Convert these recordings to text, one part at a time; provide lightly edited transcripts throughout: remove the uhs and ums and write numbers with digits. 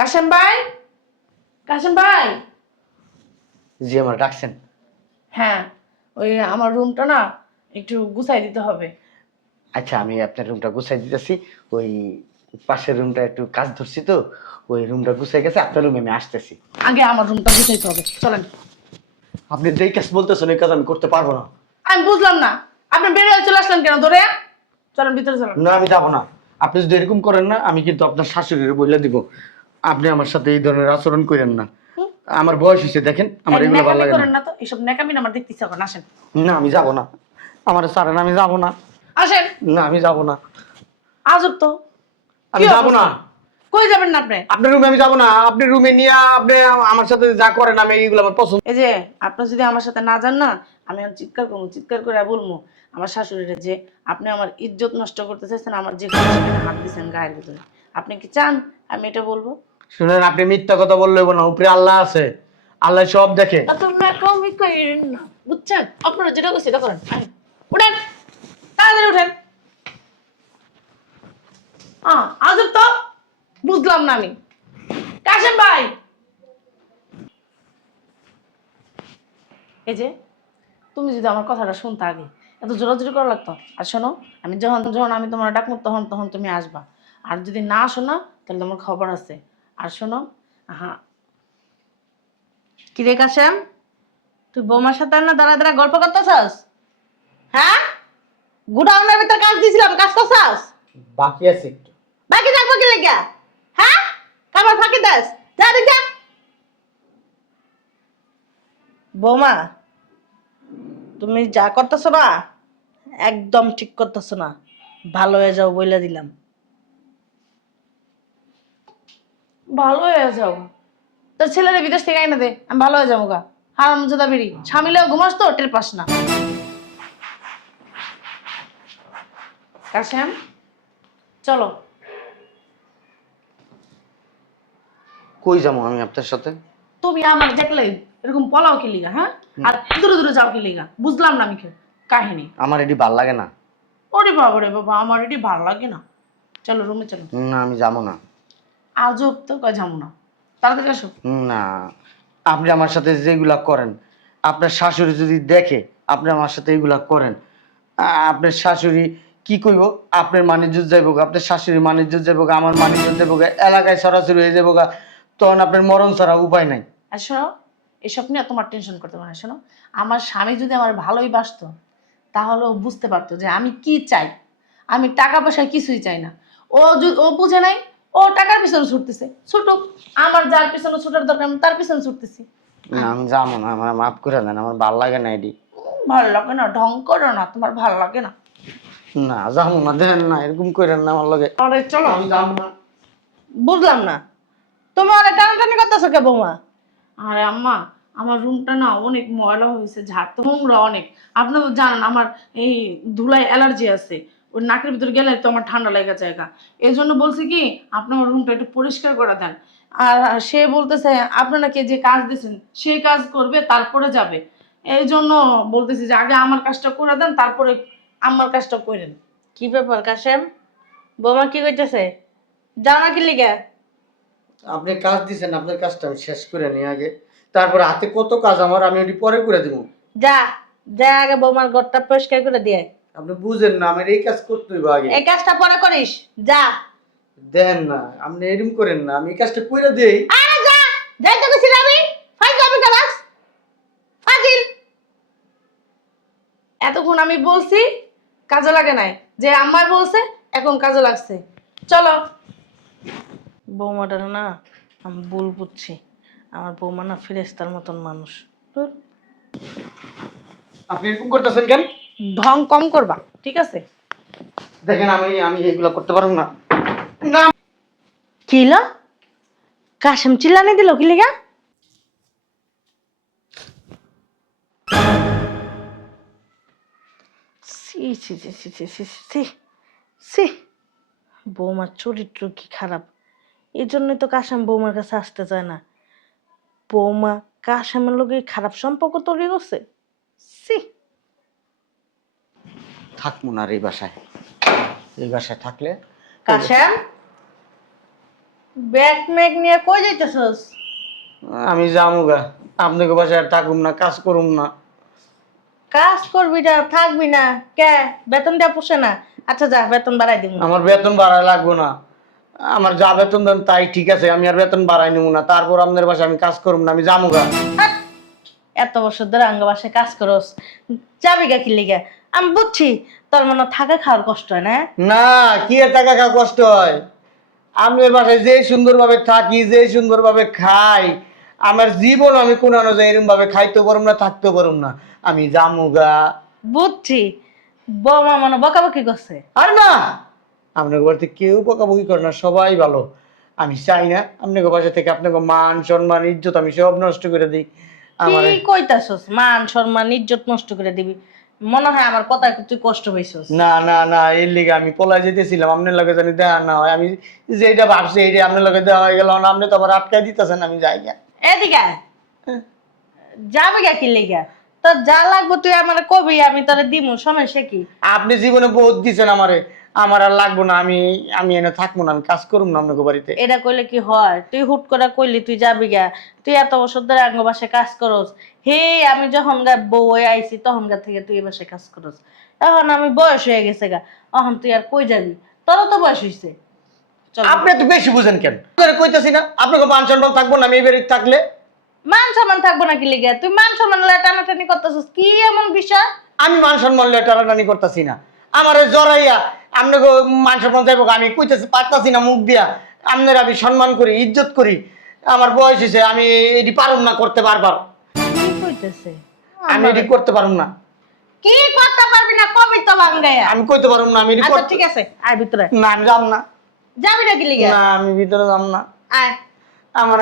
কাশেম ভাই, কাশেম ভাই। জি, আমার ডাকছেন? হ্যাঁ, ওই আমার রুমটা না একটু গুছাই দিতে হবে। আচ্ছা, আমি আপনার রুমটা গুছাই দিতেছি। ওই পাশের রুমটা একটু কাজ ধরছি তো, ওই রুমটা গুছাই গেছে, আপনার রুমে আমি আসতেছি। আগে আমার রুমটা গুছাইতে হবে, চলেন। আপনি যেই কাজ বলতেছেন ওই কাজ আমি করতে পারবো না। আমি বুঝলাম না, আপনি বেরিয়ে চলে আসলেন কেন ধরে? চলেন ভিতরে চলেন। না, আমি যাবো না। আপনি যদি এরকম করেন না, আমি কিন্তু আপনার শাশুড়ির বলে দিব। আপনি আমার সাথে এই ধরনের আচরণ করেন না। হুম? আমার বয়স হয়েছে, দেখেন আমার এগুলো ভালো ন্যাকামি লাগে না। করেন না তো, এসব ন্যাকামি না আমার দেখতে ইচ্ছা করে না। আসেন না, আমি যাবো না। আমার ছাড়েন, আমি যাবো না। আসেন। না, আমি যাবো না। আজব তো, কি আমি যাবো না। অবস্থা? কই যাবেন না আপনি? আপনার রুমে আমি যাবো না। আপনি রুমে নিয়ে আপনি আমার সাথে যা করেন, আমি এইগুলো আমার পছন্দ। এই যে আপনি যদি আমার সাথে না যান না, আমি এখন চিৎকার করবো, চিৎকার করে বলবো আমার শাশুড়িরে যে আপনি আমার ইজ্জত নষ্ট করতে চাইছেন, আমার যে কোনো সেখানে হাত দিচ্ছেন গায়ের ভিতরে। আপনি কি চান আমি এটা বলবো? শুনেন, আপনি মিথ্যা কথা বললে না, উপরে আল্লাহ আছে। আল্লাহ সব দেখে। এত ন্যাকামি কইরেন না, বুঝছেন? আপনারা যেটা করছে সেটা করেন। আয়, উঠেন, তাড়াতাড়ি উঠেন। আজব তো, বুঝলাম না আমি। কাশেম ভাই, এই যে তুমি যদি আমার কথাটা শুনতে আগে এত জোরাজোরি করা লাগতো। আর শোনো, আমি যখন যখন আমি তোমার ডাকবো তখন তখন তুমি আসবা। আর যদি না শোনা তাহলে তোমার খবর আছে। আর শোনো, হ্যাঁ। কি রে কাশেম, তুই বৌমার সাথে না দাঁড়া দাঁড়া গল্প করতেছস? হ্যাঁ, গুডাউনের ভিতর কাজ দিছিলাম, কাজ করছস? বাকি আছে একটু। বাকি থাকবো কি লেগা? হ্যাঁ, কামার ফাঁকি দাস, যা রে যা। বৌমা, তুমি যা করতেছো না একদম ঠিক করতেছো না। ভালো হয়ে যাও বইলা দিলাম। ভালো হয়ে যাও, তোর ছেলের বিদেশ থেকে আইনা দে, আমি ভালো হয়ে যাবো গা। হারাম জাদা বেরি স্বামীলেও ঘুমাস তো টের পাস না। কাশেম, চলো। কই যাবো আমি আপনার সাথে? তুমি আমার দেখলে এরকম পলাও কি লিগা? হ্যাঁ, আর দূরে দূরে যাও কি লিগা? বুঝলাম না আমি কাহিনী। আমার এটি ভাল লাগে না। ওরে বাবা রে বাবা, আমার এটি ভালো লাগে না। চলো রুমে চলো। না, আমি যাবো না। আজব তো, কয় যাবো না, তাড়াতাড়ি আসো। না, আপনি আমার সাথে যেগুলা করেন, আপনার শাশুড়ি যদি দেখে আপনি আমার সাথে এইগুলা করেন, আপনার শাশুড়ি কি কইব? আপনার মানিজ্য যাইব গা, আপনার শাশুড়ি মানিজ্য যাইব গা, আমার মানিজ্য যাইব গা, এলাকায় সরাসরি হয়ে যাবো গা। তখন আপনার মরণ ছাড়া উপায় নাই। আর শোনো, এসব নিয়ে তোমার টেনশন করতে পারে না। শোনো, আমার স্বামী যদি আমার ভালোই বাসতো তাহলে ও বুঝতে পারতো যে আমি কি চাই। আমি টাকা পয়সা কিছুই চাই না। ও বুঝে নাই, ও টাকার পিছনে ছুটতেছে, ছুটুক। আমার যার পিছনে ছুটার দরকার আমি তার পিছনে ছুটতেছি। না, আমি যাবো না। আমার মাফ করে দেন, আমার ভাল লাগে না এটি। ভালো লাগে না, ঢং করো না, তোমার ভালো লাগে না। না, যাবো না, দেন না, এরকম করেন না আমার লগে। আরে চলো। আমি যাবো না। বুঝলাম না, তোমার টানাটানি করতেছো কে বৌমা? আরে আম্মা, আমার রুমটা না অনেক ময়লা হয়েছে, ঝাড়তে নোংরা অনেক। আপনি তো জানেন আমার এই ধুলায় অ্যালার্জি আছে। ওই নাকের ভিতরে গেলে তো আমার ঠান্ডা লেগে যায়। এই জন্য বলছি কি আপনি আমার রুমটা একটু পরিষ্কার করে দেন। আর সে বলতেছে আপনি নাকি যে কাজ দিয়েছেন সেই কাজ করবে তারপরে যাবে। এই জন্য বলতেছি যে আগে আমার কাজটা করে দেন, তারপরে আমার কাজটা করেন। কি ব্যাপার কাশেম, বৌমা কি কইতেছে? যাও না কি লিগা? আপনি কাজ দিছেন, আপনার কাজটা আমি শেষ করে নিই আগে। তারপরে হাতে কত কাজ আমার, আমি ওটি পরে করে দিব। যা, যা আগে বৌমার ঘরটা পরিষ্কার করে দিয়ে। আপনি বুঝেন না, আমার এই কাজ করতে হইব আগে। এই কাজটা পরে করিস, যা। দেন না, আপনি এরকম করেন না, আমি এই কাজটা কইরা দেই। আরে যা, যাইতে কইছি না আমি? ফাইল আমি গালাস, ফাজিল। এতক্ষণ আমি বলছি কাজে লাগে নাই, যে আম্মাই বলছে এখন কাজে লাগছে। চলো। বৌমাটার না আমি ভুল বুঝছি। আমার বৌমা না ফেরেশতার মতন মানুষ। ধুর। আপনি এরকম করতেছেন কেন? ঢং কম করবা, ঠিক আছে? দেখেন, আমি আমি এগুলো করতে পারবো না। না। কি ল? কাশেম চিল্লানি দিল কি লিগা? সি সি সি সি সি সি সি সি। বৌমার চরিত্র কি খারাপ, এই জন্যই তো কাশেম বৌমার কাছে আসতে চায় না। বৌমা কাশেমের লগে খারাপ সম্পর্ক তৈরি করছে। সি। থাকবো না আর এই বাসায়। এই বাসায় থাকলে কাশেম, ব্যাগ ম্যাগ নিয়ে কই যাইতেছস? আমি যামুগা, আপনাকে বাসায় আর থাকুম না, কাজ করুম না। কাজ করবি না, থাকবি না কে? বেতন দেয়া পোষে না? আচ্ছা যা, বেতন বাড়াই দিব। আমার বেতন বাড়ায় লাগবো না, আমার যা বেতন দেন তাই ঠিক আছে, আমি আর বেতন বাড়াই নেবো না। তারপর আপনার বাসায় আমি কাজ করুম না, আমি যামুগা। এত বছর ধরে আঙ্গ বাসায় কাজ করস, যাবি গা কি লিগা? আমি বুঝছি তোর মনে হয় থাকা খাওয়ার কষ্ট হয় না? না, কি আর টাকা খাওয়া কষ্ট হয়? আপনার বাসায় যে সুন্দরভাবে থাকি, যে সুন্দরভাবে খাই, আমার জীবন আমি কোনানো যায় এরকম ভাবে খাইতে পারুম না, থাকতে পারুম না। আমি জামুগা। বুঝছি, বৌমা মনে বকাবকি করছে। আর না, আপনাকে বাড়িতে কেউ বকাবকি করে না, সবাই ভালো। আমি চাই না আপনাকে বাসা থেকে আপনাকে মান সম্মান ইজ্জত আমি সব নষ্ট করে দিই। কি আমার কইতাছস? মান সম্মান ইজ্জত নষ্ট করে দিবি? মনে হয় আমার কথা তুই কষ্ট পাইছস। না না না, এর লিগে আমি পলাই যেতেছিলাম, আপনার লগে জানি দেওয়া না হয়। আমি যেটা ভাবছি এইটা আপনার লগে দেওয়া হয়ে গেল না, আপনি তো আবার আটকাই দিতেছেন, আমি যাই না। এদিকে আয়। যাবি গা কি লিগা? তোর যা লাগবে তুই আমার কবি, আমি তোরে দিমু, সমস্যা কি? আপনি জীবনে বহুত দিচ্ছেন আমারে, আমার আর লাগবো না, আমি আমি এনে থাকবো না, আমি কাজ করুম না আপনাকে বাড়িতে। এটা কইলে কি হয়? তুই হুট করে কইলি তুই যাবি গা, তুই এত বছর ধরে আঙ্গ বাসায় কাজ করস। হে, আমি যখন গা বউ হয়ে আইছি তখন গা থেকে তুই এ বাসায় কাজ করস। এখন আমি বয়স হয়ে গেছে গা, এখন তুই আর কই যাবি? তোরও তো বয়স হইছে। চল। আপনি তো বেশি বুঝেন কেন? কইতেছি না আপনাকে মান সম্মান থাকবো না আমি এই বাড়িতে থাকলে। মান সম্মান থাকবো নাকি লিগা? তুই মান সম্মান লয়ে টানাটানি করতেছিস, কি এমন বিষয়? আমি মান সম্মান লয়ে টানাটানি করতেছি না, আমার জড়াইয়া আপনাকে মান সম্মান চাইবো, আমি কইতেছি পারতাছি না মুখ দিয়া। আপনার আমি সম্মান করি, ইজ্জত করি, আমার বয়স হয়েছে, আমি এটি পারুম না করতে বারবার। কি কইতেছে? আমি এটি করতে পারুম না। কি করতে পারবি না কবি তো বাংলায়। আমি কইতে পারুম না, আমি এটি আচ্ছা ঠিক আছে, আয় ভিতরে। না, আমি যাব না। যাবি নাকি লিগা? না, আমি ভিতরে যাব না। আয়। আমার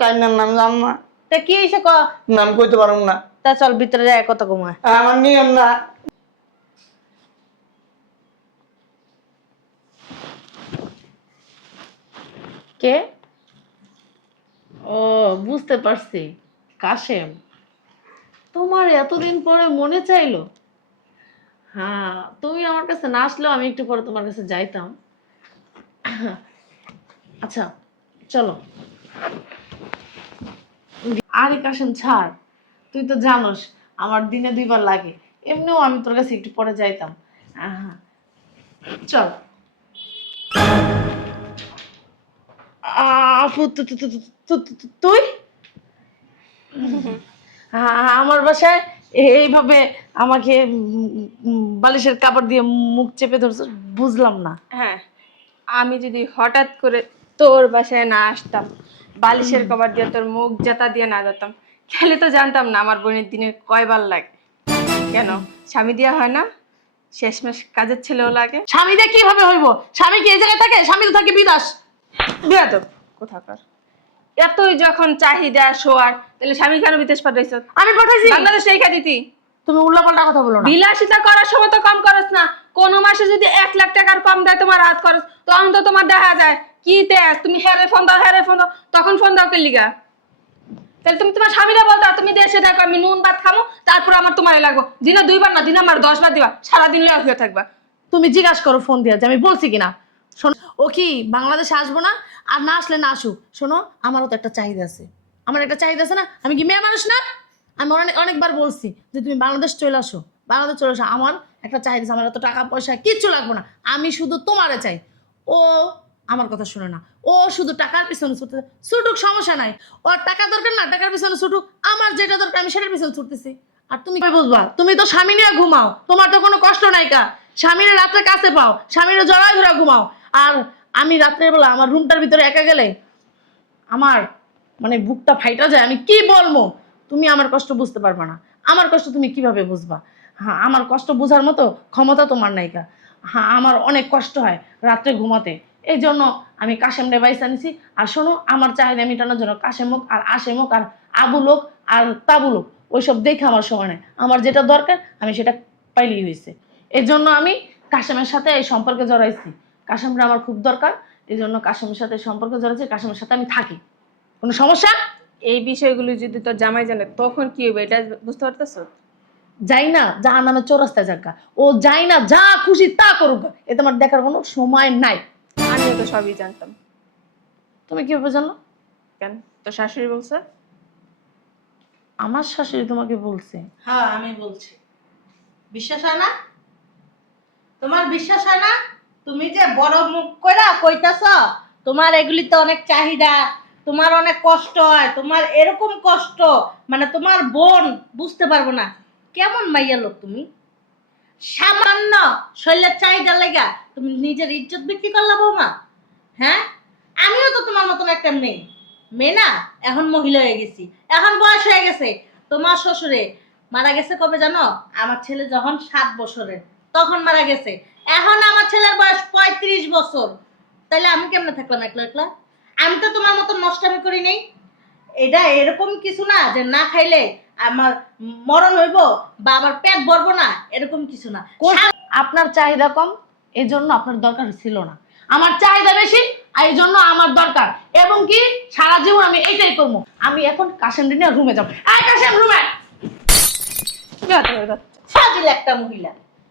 টাইম নেন না, আমি যাব না। তা কি হইছে ক? না, আমি কইতে পারুম না। তা চল ভিতরে যায় কত কমায়। আমার নিয়ম না। কে? ও, বুঝতে পারছি, কাশেম। তোমার এতদিন পরে মনে চাইলো? হ্যাঁ, তুমি আমার কাছে না আসলেও আমি একটু পরে তোমার কাছে যাইতাম। আচ্ছা, চলো। আরে কাশেম ছাড়, তুই তো জানোস আমার দিনে 2 বার লাগে, এমনিও আমি তোর কাছে একটু পরে যাইতাম। হ্যাঁ, চল। আপু, তুই আমার বাসায় এইভাবে আমাকে বালিশের কাপড় দিয়ে মুখ চেপে ধরছ, বুঝলাম না। হ্যাঁ, আমি যদি হঠাৎ করে তোর বাসায় না আসতাম, বালিশের কভার দিয়ে তোর মুখ জেতা দিয়ে না যেতাম, খেলে তো জানতাম না আমার বোনের দিনে কয়বার লাগে। কেন, স্বামী দিয়া হয় না? শেষমেশ কাজের ছেলেও লাগে। স্বামী দিয়ে কিভাবে হইব? স্বামী কি এই জায়গায় থাকে? স্বামী তো থাকে বিদেশ। বেয়াদব কোথাকার। এতই যখন চাহিদা শোয়ার, তাহলে স্বামী কেন বিদেশ পাঠাইছ? আমি পাঠাইছি? বাংলাদেশ রেখা দিতি। তুমি উল্লাপাল্টা কথা বলো না। বিলাসিতা করার সময় তো কম করস না। কোন মাসে যদি 1 লাখ টাকার কম দেয় তোমার হাত খরচ, তখন তো তোমার দেখা যায় কি তেজ। তুমি হেরে ফোন দাও, হেরে ফোন দাও, তখন ফোন দাও কে লিগা? তাহলে তুমি তোমার স্বামীরা বলতো তুমি দেশে দেখো আমি নুন ভাত খামো, তারপর আমার তোমার লাগবো। দিনে 2 বার না, দিনে আমার 10 বার দিবা, সারাদিন লয়ে হয়ে থাকবা। তুমি জিজ্ঞাসা করো ফোন দিয়ে যে আমি বলছি কিনা। শোনো, ও কি বাংলাদেশে আসবো না? আর না আসলে না আসুক। শোনো, আমারও তো একটা চাহিদা আছে, আমার একটা চাহিদা আছে না? আমি কি মেয়ে মানুষ না? আমি অনেকবার বলছি যে তুমি বাংলাদেশ চলে আসো, বাংলাদেশ চলে আসো। আমার একটা চাহিদা আছে, আমার এত টাকা পয়সা কিচ্ছু লাগবে না, আমি শুধু তোমারে চাই। ও আমার কথা শুনে না, ও শুধু টাকার পিছনে ছুটতে, ছুটুক সমস্যা নাই। ওর টাকা দরকার না, টাকার পিছনে ছুটুক, আমার যেটা দরকার আমি সেটার পিছনে ছুটতেছি। আর তুমি কি বুঝবা? তুমি তো স্বামী নিয়ে ঘুমাও, তোমার তো কোনো কষ্ট নাই কা। স্বামীর রাত্রে কাছে পাও, স্বামীর জড়াই ধরে ঘুমাও। আর আমি রাত্রের বেলা আমার রুমটার ভিতরে একা গেলে আমার মানে বুকটা ফাইটা যায়, আমি কি বলবো। তুমি আমার কষ্ট বুঝতে পারবে না, আমার কষ্ট তুমি কিভাবে বুঝবা? হ্যাঁ, আমার কষ্ট বোঝার মতো ক্ষমতা তোমার নাইকা। হ্যাঁ, আমার অনেক কষ্ট হয় রাত্রে ঘুমাতে, এই জন্য আমি কাশেম রে বাইসা নিছি। আর শোনো, আমার চাহিদা মেটানোর জন্য কাশেম হোক আর আশেম হোক আর আবু লোক আর তাবু লোক ওইসব দেখে আমার সময় নেই। আমার যেটা দরকার আমি সেটা পাইলেই হয়েছে। এই জন্য আমি কাশেমের সাথে এই সম্পর্কে জড়াইছি। কাশেমরা আমার খুব দরকার, এই জন্য কাশেমের সাথে সম্পর্কে জড়াইছি, কাশেমের সাথে আমি থাকি। কোনো সমস্যা? এই বিষয়গুলো যদি তোর জামাই জানে তখন কি হবে এটা বুঝতে পারতেছ? যাই না, যার নামে চৌরাস্তায় যাকা, ও যাই না, যা খুশি তা করুক, এ তোমার দেখার কোনো সময় নাই। আমিও তো সবই জানতাম। তুমি কিভাবে জানো? কেন তোর শাশুড়ি বলছে? আমার শাশুড়ি তোমাকে বলছে? হ্যাঁ আমি বলছি, বিশ্বাস হয় না তোমার? বিশ্বাস হয় না? তুমি যে বড় মুখ কইরা কইতাছ তোমার এগুলিতে অনেক চাহিদা, তোমার অনেক কষ্ট হয়, তোমার এরকম কষ্ট মানে তোমার বোন বুঝতে পারবো না। কেমন মাইয়া লোক তুমি? সামান্য শরীরের চাহিদা লাগা তুমি নিজের ইজ্জত বিক্রি করলা বৌমা? হ্যাঁ, আমিও তো তোমার মতন একটা মেয়ে, মেয়ে না, এখন মহিলা হয়ে গেছি, এখন বয়স হয়ে গেছে। তোমার শ্বশুরে মারা গেছে কবে জানো? আমার ছেলে যখন 7 বছরের তখন মারা গেছে। এখন আমার ছেলের বয়স 35 বছর। তাহলে আমি কেমনে থাকলাম একলা একলা? আমি তো তোমার মতন নষ্টামি করি নাই। এটা এরকম কিছু না যে না খাইলে আমার মরণ হইব বা আমার পেট ভরবো না, এরকম কিছু না। আপনার চাহিদা কম, এই জন্য আপনার দরকার ছিল না। আমার চাহিদা বেশি, আর এই জন্য আমার দরকার। এবং কি সারা জীবন আমি এইটাই করবো। আমি এখন কাশেম নিয়ে রুমে যাবো। এই কাশেম, রুমে। ফাজিল একটা মহিলা,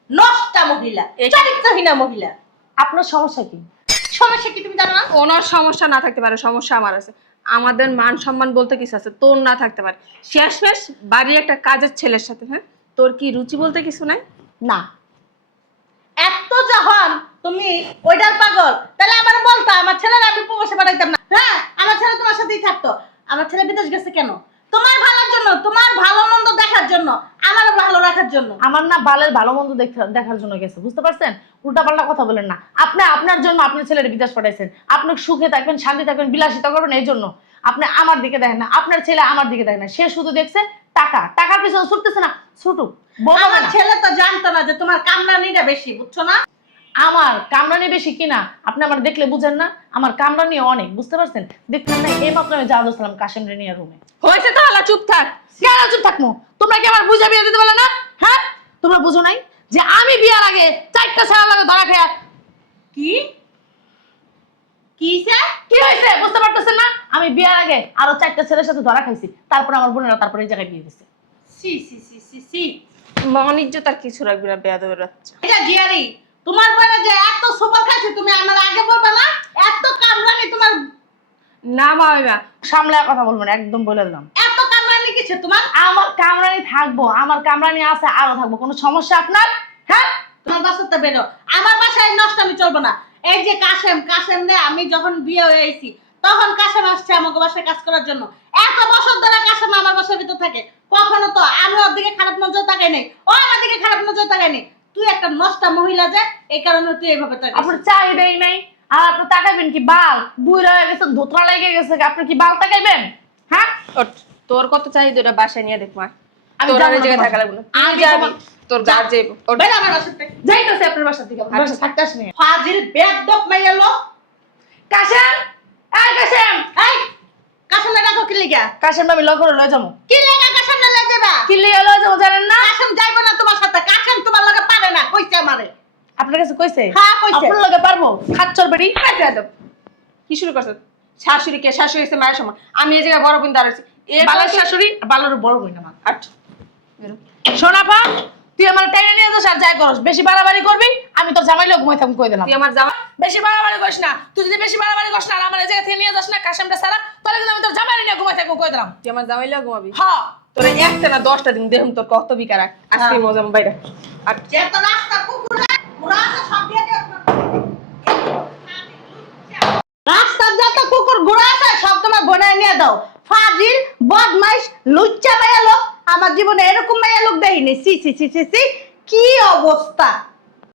নষ্টা মহিলা, চরিত্রহীনা মহিলা। আপনার সমস্যা কি? সমস্যা কি তুমি জানো না? ওনার সমস্যা না থাকতে পারে, সমস্যা আমার আছে। আমাদের মান সম্মান বলতে কিছু আছে, তোর না থাকতে পারে। শেষ বাড়ি একটা কাজের ছেলের সাথে, হ্যাঁ তোর কি রুচি বলতে কিছু নাই? না, এত যখন তুমি ওইটার পাগল, তাহলে আমার বলতো আমার ছেলের আমি প্রবাসে পাঠাইতাম না। হ্যাঁ, আমার ছেলে তোমার সাথেই থাকতো। আমার ছেলে বিদেশ গেছে কেন? তোমার ভালোর জন্য, তোমার ভালো মন্দ দেখার জন্য, আমার ভালো রাখার জন্য। আমার না বালের ভালো মন্দ দেখার জন্য গেছে, বুঝতে পারছেন? উল্টাপাল্টা কথা বলেন না। আপনি আপনার জন্য আপনার ছেলের বিদেশ পাঠাইছেন। আপনি সুখে থাকবেন, শান্তি থাকবেন, বিলাসিতা করবেন, এই জন্য। আপনি আমার দিকে দেখেন না, আপনার ছেলে আমার দিকে দেখেন না। সে শুধু দেখছে টাকা, টাকার পিছনে ছুটতেছে না, ছুটুক। আমার ছেলে তো জানতো না যে তোমার কামরানিটা বেশি, বুঝছো না? আমার কামরানি বেশি কিনা আপনি আমার দেখলে বুঝেন না? আমার কামরানি অনেক, বুঝতে পারছেন? দেখলেন না, এই মাত্র আমি যাওয়া দিয়েছিলাম কাশেম রেনিয়া রুমে। হয়েছে তো, আলা চুপ থাক। কেন চুপ থাকবো? তোমরা কি আমার বুঝা বিয়ে দিতে পারলে না? হ্যাঁ, তোমরা বুঝো নাই যে আমি বিয়ার আগে 4টা ছেলে লাগে ধরা খেয়া। কি কিছে? কি হয়েছে বুঝতে পারতেছেন না? আমি বিয়ার আগে আরো 4টা ছেলের সাথে ধরা খাইছি। তারপর আমার বোনেরা তারপরে এই জায়গায় বিয়ে দিছে। সি সি সি সি সি, মান ইজ্জত আর কিছু রাখবি না, বেয়াদবের বাচ্চা। এটা জিয়ারি, তোমার বলে যে এত সুপার খাইছে, তুমি আমার আগে বলবে না? এত কামরানি তোমার, না মাইমা, সামলে কথা বলবো না, একদম বলে দিলাম। এত কামরানি কিছে তোমার? আমার কামরানি থাকবো, আমার কামরানি আছে, আরো থাকবো। কোনো সমস্যা আপনার? হ্যাঁ, তোমার বাসাতে বেরো, আমার বাসায় নষ্টামি চলবে না। এই যে কাশেম রে আমি যখন বিয়ে হয়ে আইছি তখন কাশেম আসছে আমাকে বাসায় কাজ করার জন্য। এত বছর ধরে কাশেম আমার বাসার ভিতর থাকে, কখনো তো আমি ওর দিকে খারাপ নজর তাকাই নাই, ও আমার দিকে খারাপ নজর তাকাই নাই। তুই একটা নষ্টা মহিলা যে, এই কারণে তুই এইভাবে তাকাইছিস। আপনার চাহিদাই নাই। আর আপনি তাকাইবেন কি? বাল বুইরা হয়ে গেছে, ধোতরা লেগে গেছে, আপনি কি বাল তাকাইবেন? হ্যাঁ, ওঠ, তোর কত চাহিদা ওটা বাসায় নিয়ে দেখ মা। আমি তোর যাবো এই না জায়গায় তোমার থাকা সাথে। লাগবে না, তুই আমি যাবি, তোমার- তোর গার যাইব। ওঠ। বের আমার বাসাতে। যাইতেছে আপনার বাসার দিকে, আপনার বাসা থাকতে আসেনি। ফাজিল বেয়াদব মাইয়া লোক। কাশেম, এই কাশেম, এই কাশেমে ডাকো কি লিগা? কাশেম আমি লগ করে লয়ে যাবো। কি লাগা কাশেমে লয়ে যাবা? কি লিয়ে লয়ে যাবো জানেন না? কাশেম যাইবো না তোমার সাথে, কাশেম তোমার লগে পারে না, কইছে আমারে। আপনার কাছে কইছে? হ্যাঁ, কইছে। আপনার লগে পারবো? খাচ্চর বেড়ি। এই বেয়াদব। কি শুরু করছ? শাশুড়িকে, শাশুড়ি হচ্ছে মায়ের সমান। আমি এই জায়গায় বড় বোন দাঁড়াচ্ছি। বালের শাশুড়ি, বালের বড় বই না। হাট বেরো। শোনাপা, তুই আমার টেনে নিয়ে যাস আর যাই করস। বেশি বাড়াবাড়ি করবি, আমি তোর জামাইলে ঘুমাই থাকুন কই দিলাম। তুই আমার জামা, বেশি বাড়াবাড়ি করিস না। তুই যদি বেশি বাড়াবাড়ি করিস না আর আমার এই জায়গা থেকে নিয়ে যাস না কাশেমটা সারা, তাহলে কিন্তু আমি তোর জামাইলে নিয়ে ঘুমাই থাকুন কই দিলাম। তুই আমার জামাইলেও ঘুমাবি। হ্যাঁ, তোর একটা না 10টা দিন দেখুন তোর কত বিকার। আজকে মজা বাইরে। আর যে তো রাস্তা কুকুর পুরা আছে সব দিয়ে দিও। রাস্তার যত কুকুর ঘোড়া আছে সব তোমার বনায় নিয়ে দাও। ফাজিল বদমাইশ লুচ্চা মাইয়া লোক, আমার জীবনে এরকম মাইয়া লোক দেখিনি। সি সি সি সি সি, কি অবস্থা!